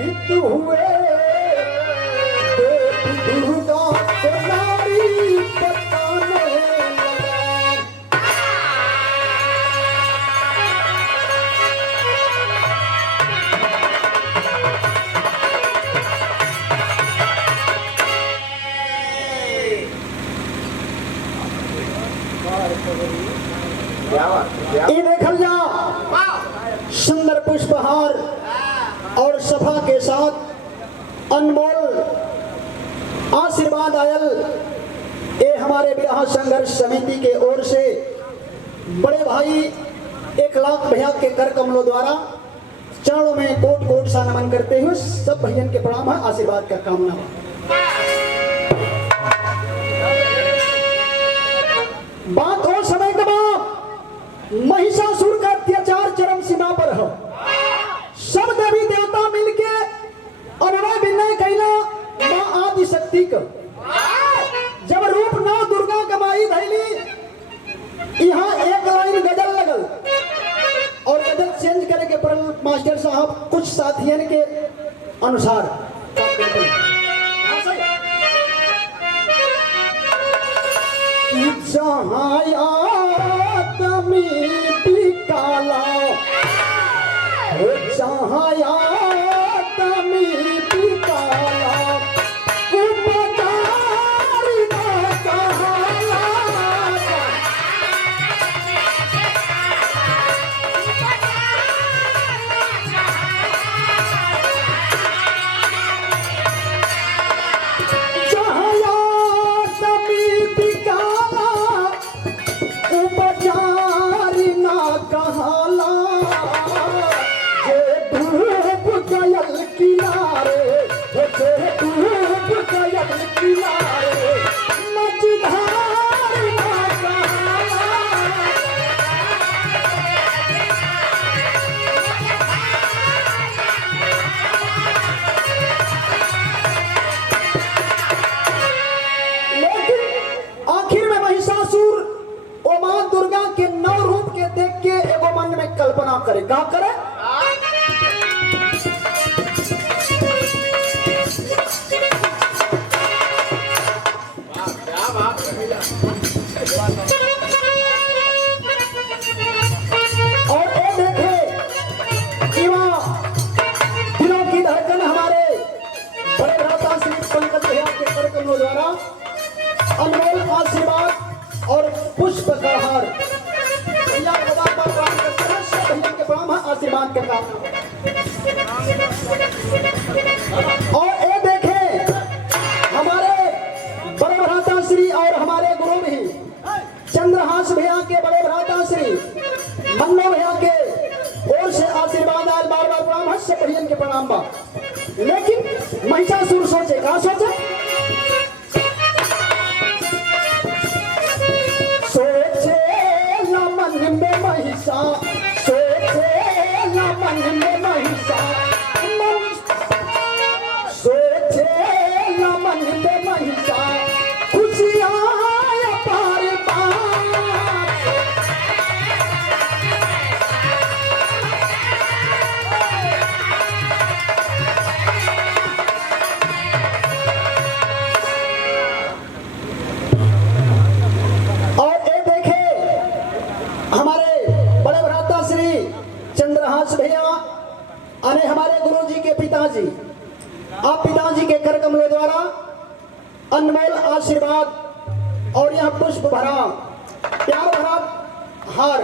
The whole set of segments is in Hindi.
कुपित हुए देवी दुर्गा को नारी बताने लगा। ये देखल जा सुंदर पुष्पहार और सभा के साथ अनमोल आशीर्वाद आयल ये हमारे विवाह संघर्ष समिति के ओर से बड़े भाई 1 लाख भैया के कर कमलों द्वारा चरणों में कोट कोट सा नमन करते हुए सब भैयन के प्रणाम है, आशीर्वाद का कामना है। बात हो समय का महिषासुर का अत्याचार चरम सीमा पर है। सब देवी देवता मिलके अनुनय विनय कैला मां आदि शक्ति का जब रूप नौ दुर्गा कमाई धैली यहाँ एक लाइन गजल लगल और गजल चेंज करे के पड़ल मास्टर साहब कुछ साथियन के अनुसार। आदमी काला जहाँ आदमी काला उपकारी ना कहाला। जहाँ आदमी काला उपकारी ना कहाला। गयल किनारे डूब गयल किनारे मझधार ना कहाला। लेकिन आखिर में महिषासुर ओ मां दुर्गा के 9 रूप के देख के एगो मन में कल्पना करे, का करे? और ये देखे दिलों की धड़कन हमारे बड़े भ्राता श्री पंकज भैया के कर कमलों द्वारा अनमोल आशीर्वाद और पुष्प का हार भैया प्रणाम करते हैं। सब भैया के प्रणाम है, आशीर्वाद का काम। और ये देखे हमारे बड़े भ्राता श्री और हमारे गुरु भी चंद्रहास भैया के बड़े भ्राता श्री मन्नो भैया के ओर से आशीर्वाद आयल, बार बार प्रणाम है, सब भैया के प्रणाम बा। लेकिन महिषासुर सोचे, का सोचे? सोचे न मन में महिषा, सोचे न मन में महिषा, सोचे न मन में महिषा खुशियां पार और ये देखे हमारे बड़े भ्राता श्री चंद्रहास भैया अने हमारे गुरुजी के पिताजी, आप पिताजी के कर कमलों द्वारा अनमोल आशीर्वाद और यह पुष्प भरा प्यार भरा हार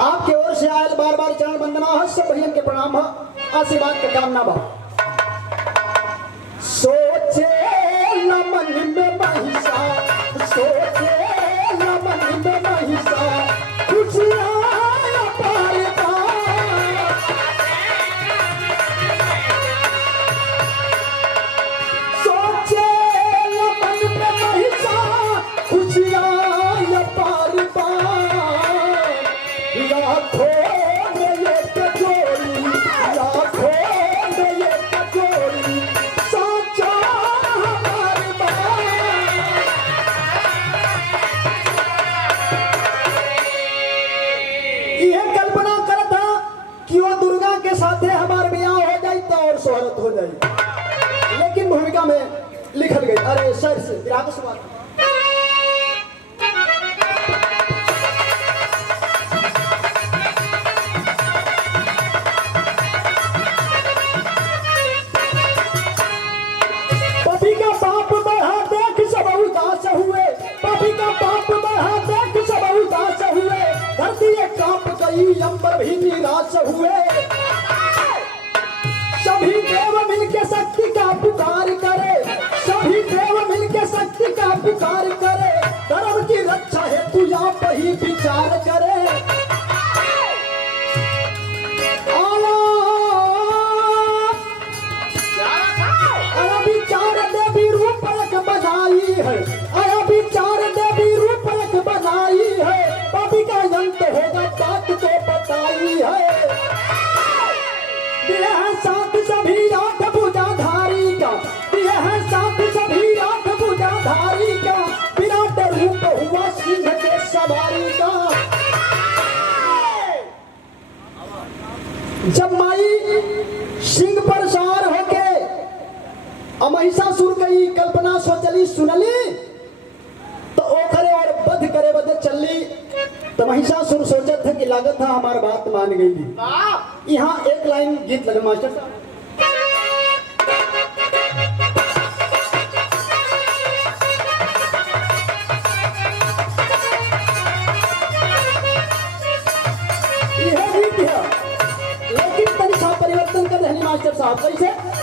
आपके ओर से आयल, बार बार चरण वंदना है, सब भैया के प्रणाम है, आशीर्वाद का कामना बा। सोचे न मन में महिषा, सोचे न मन में महिषा खुशियां पार सोचे न मन में महिषा खुशियां पार लाखों में ये कचोरी, लाखों में ये कचोरी साचा शोहरत हो जाए, लेकिन भूमिका में लिखल गई। अरे सर से ग्राहक शुरुआत पति का पाप बढ़ा देख सब उदास हुए, पति का पाप बढ़ा देख सब उदास हुए, धरती कांप गई अंबर भी निराश हुए। सभी देव मिलके शक्ति का पुकार करे, सभी देव मिलके शक्ति का पुकार करे, धर्म की रक्षा है तू आप ही विचार करे। विचार देवी रूप रख बनाई है, आया विचार देवी रूप रख बनाई है, पापी का अंत होगा बात तो बताई है। दिए हैं साथ सभी आठ भुजाधारी का, दिए हैं साथ सभी आठ भुजाधारी का, विराट रूप हुआ सिंह के सवारी का। जब माई सिंह पर सवार होके महिषासुर की कल्पना सोचली सुनली तो ओखरे और बध करे बध चलली, तो महिषासुर सोचत था कि लागत था हमार बात मान गई थी। यहाँ एक लाइन गीत लगे मास्टर साहब। यह गीत है, लेकिन तनिषा परिवर्तन कर रहे मास्टर साहब। कैसे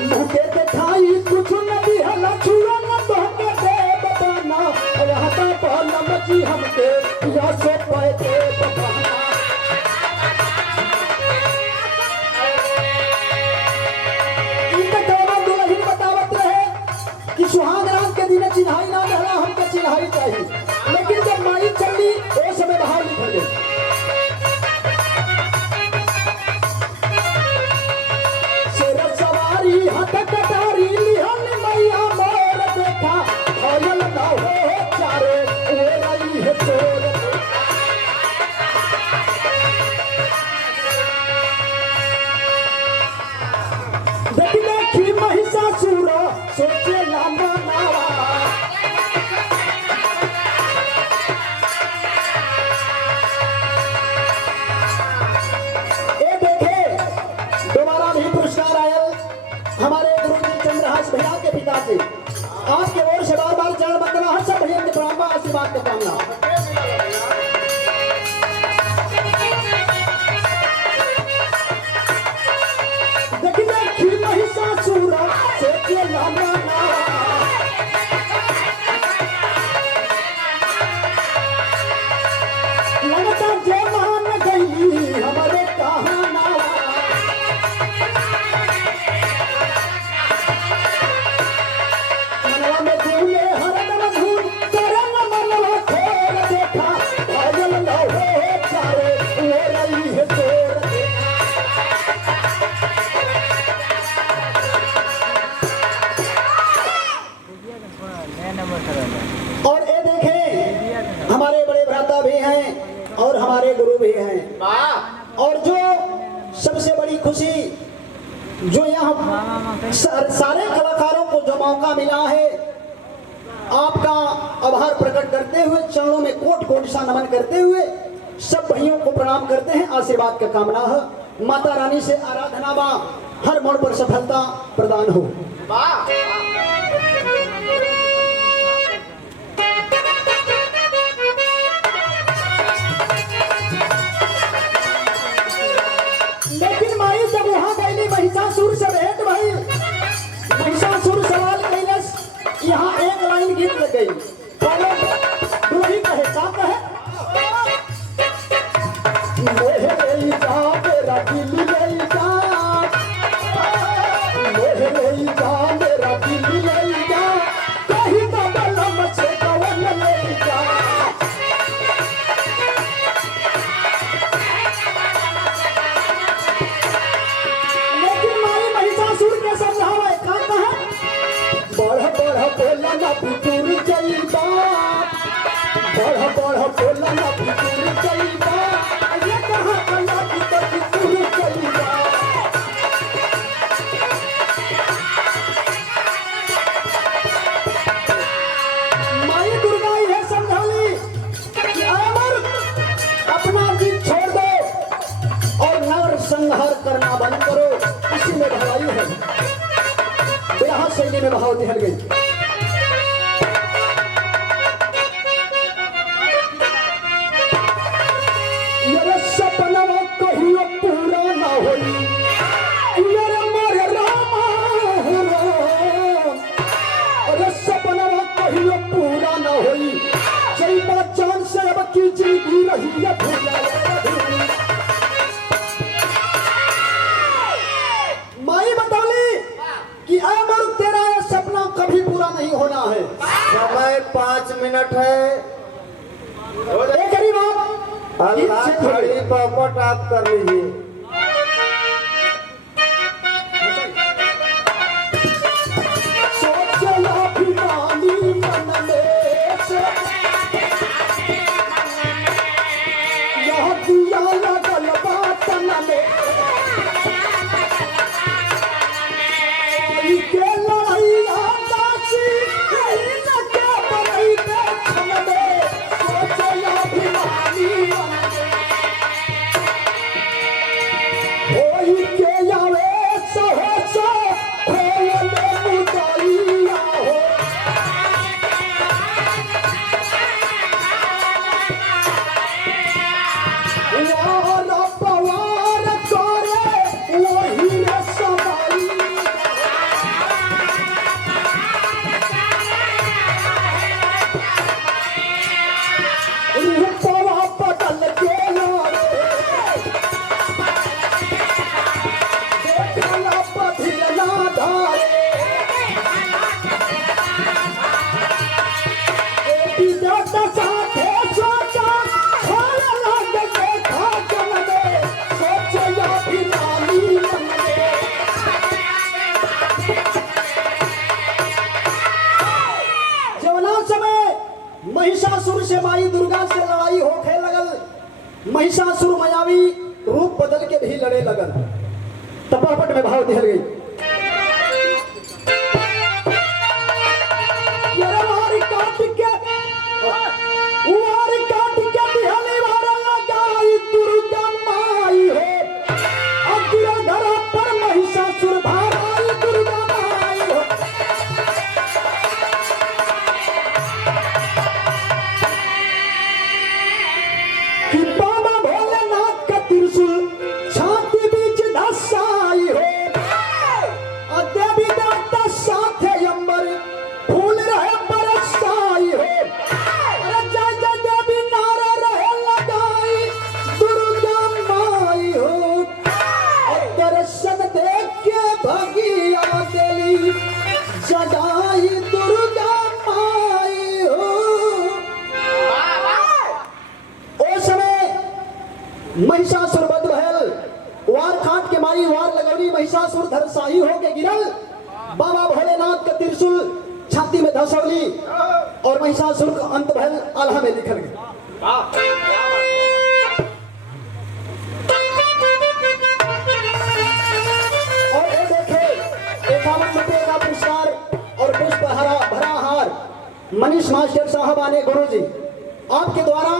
मुके दिखाई कुछ नहीं हला छुरा न तोहके दे बताना, रहता पहला मची हमके या सो पाए दे बताना। इनका कौन दुल्हन बतावत रहे कि सुहाग रात के दिन चिन्हाई ना रहला, हमके चिन्हाई चाहिए, लेकिन जब माई चली वो समय बाहर निकल गई। हाथ कटारी लिहन मैया मोर देखा, भयल न हो चारे वो रही है चोर। देखी देखी महिषासुर सोचे लामा नावा, ये देखे दोबारा भी पुरस्कार आयल हमारे गुरुजी चंद्रहास भैया के पिता से। आपके ओर से बार बार चरण बंदना है, सब भैया के प्रणाम आशीर्वाद का कामना। देखी देखी महिषासुर सोचे लामा नावा, लगता जे मान गई हमारे कहाना। और ये देखें हमारे बड़े भ्राता भी हैं और हमारे गुरु भी हैं, और जो सबसे बड़ी खुशी जो यहाँ सारे कलाकारों को जो मौका मिला है, आपका आभार प्रकट करते हुए चरणों में कोट कोट सा नमन करते हुए सब भाइयों को प्रणाम करते हैं। आशीर्वाद का कामना है, माता रानी से आराधना बा हर मोड़ पर सफलता प्रदान हो। लेकिन माई जब वहां गई महिषासुर से भेंट भई, महिषासुर सवाल कैलस, यहाँ एक लाइन गीत लग गई। दुल्ही कहे का कहे मोहे जा मेरा दिल ले जा, मोहे जा मेरा दिल ले जा, कहीं का बलम से कवन ले जा। लेकिन माई महिषासुर के समझावे का कहे बढ़ बढ़ बोला ना पितुर चलता, बढ़ बढ़ बोला ना पितुर चलता, ये कहाँ कला पितुर चलता। भाव दिहल गई। ये सपनवा कहियो पूरा ना होई, ये मोरे रामा अरे सपनवा कहियो पूरा ना होई, जई बात जान से अब की जिंदगी रही है भूला। माई बतौली कि अमर तेरा ये सपना कभी पूरा नहीं होना है। समय 5 मिनट है। एक ही बात अल्लाह खड़ी पॉपट आप कर लीजिए। सोचला भिवानी मन में से यह दिया लगल बातन में के लड़ैया दासी न के बनई देखन में सोचला भिवानी मन में होई के आवे सहसा खोले मुदैया हो वार पवार करे वही रे सवाई रूपवा बदल के लारे देखला पथिला धारे विदात साथे सोचा खोला लग देखा चल दे सोचया भिवानी मन में जवना समय महिषासुर से माई दुर्गा से लड़ाई होखे लगल, महिषासुर मायावी रूप बदल के भी लड़े लगल। तपापट में भाव दिहल गई। ये वारी काट के दिहली वार लगाई दुर्गा माई हो, अगिरा धरा पर महिषासुर भाराई दुर्गा माई हो। कि बाबा भोलेनाथ का त्रिशूल छाती बीच धसाई हो, और देवी देवता साथे अंबर फूल रहे बरसाई हो। अरे जय जय देवी नारा रहे लगाई दुर्गा माई हो, और दर्शन देख के भगिया देली जगाई दुर्गा माई हो। ओ समय महिषासुर वध भयल, वार काट के मारी वार लगौनी, महिषासुर धरसाही हो के गिरल। बाबा भोलेनाथ का त्रिशूल छाती में धसौली और महिषासुर का अंत भयल आल्हा में लिखल गया। और ये देखे 51 रुपये का पुरस्कार और पुष्प भरा हार मनीष मास्टर साहब आने गुरु जी आपके द्वारा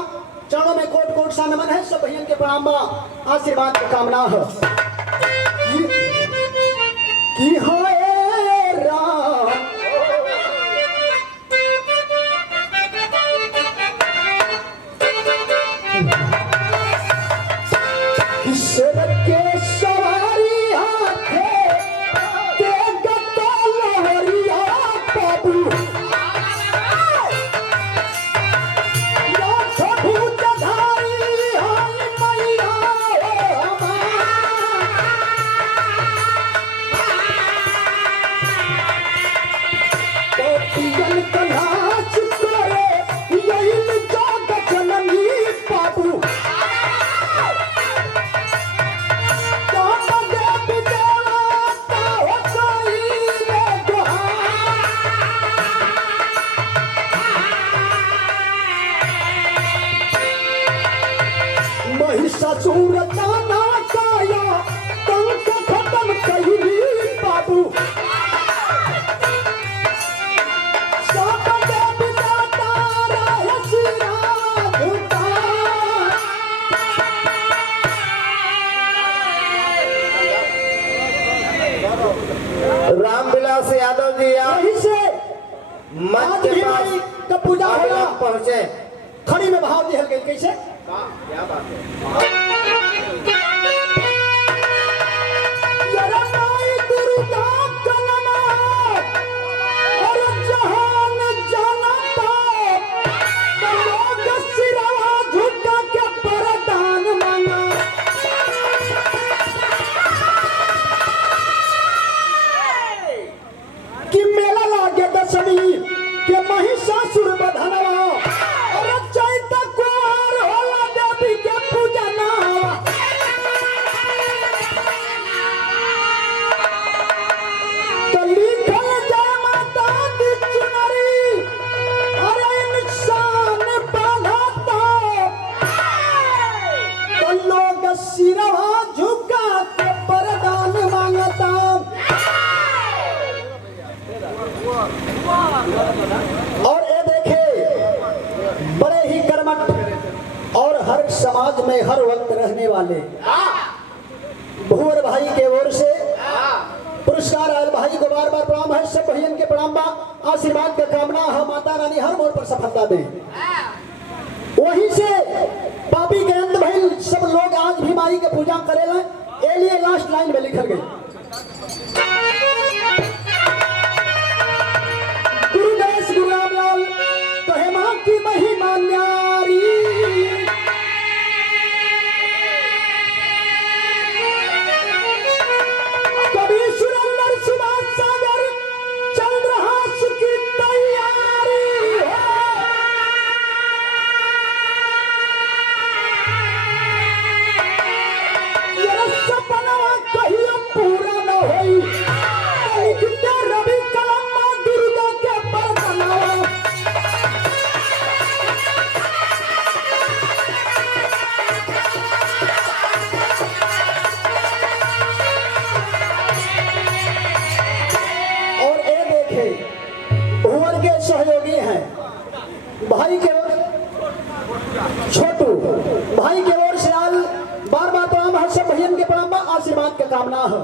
चरणों में कोट कोट सा नमन है। सब भैया के प्रणाम बा, आशीर्वाद की कामना है कि हाय राम किसर के सवारी हाथे के गत्ता लहरिया बाबू महिषासुर दाना काया कंक खत्म कहिली बाबू सब देव दाता रहसिया धुता रामविलास बस यादव जी आप वहीं से मंच आज के भी पास माई का पूजा अभी होला। आप पहुंचे। खड़ी में भाव दिहल गई कैसे? जरा माई दुर्गा का नमः और जहान जानता, तो लोग सिरवा झुका के परदान मांगा। कि मेला लागे दशमी के महिषासुर बधनवा और चैत कुआर होला देवी के पूजना। तो लिखल जय माता दी चुनरी अरे इंसान बांधता, तो लोग सिरवा झुका के परदान मांगता। और ये देखे बड़े ही कर्मठ और हर समाज में हर वक्त रहने वाले भुवर भाई के ओर से पुरस्कार आयल। भाई को बार बार प्रणाम है, सब भैयन के प्रणाम बा, आशीर्वाद का कामना है, माता रानी हर मोड़ पर सफलता दे। वहीं से पापी के अंत भइल सब लोग आज भी माई के पूजा करेला। ए लिए लास्ट लाइन में लिखल गई, गुरुदेश गुरु रामलाल कहे मां की महिमा न्यारी। कभी सुरेंद्र सुभाष सागर चंद्रहास की तैयारी है। ये सपना कहियो पूरा न होई, लिखते रवि कलम दुर्गा के परदनवा। और ये देखे भुवर के सहयोगी हैं भाई के छोटू भाई के ओर से आल बार बार प्रणाम है, सब भैयन के प्रणाम बा, आशीर्वाद का कामना है।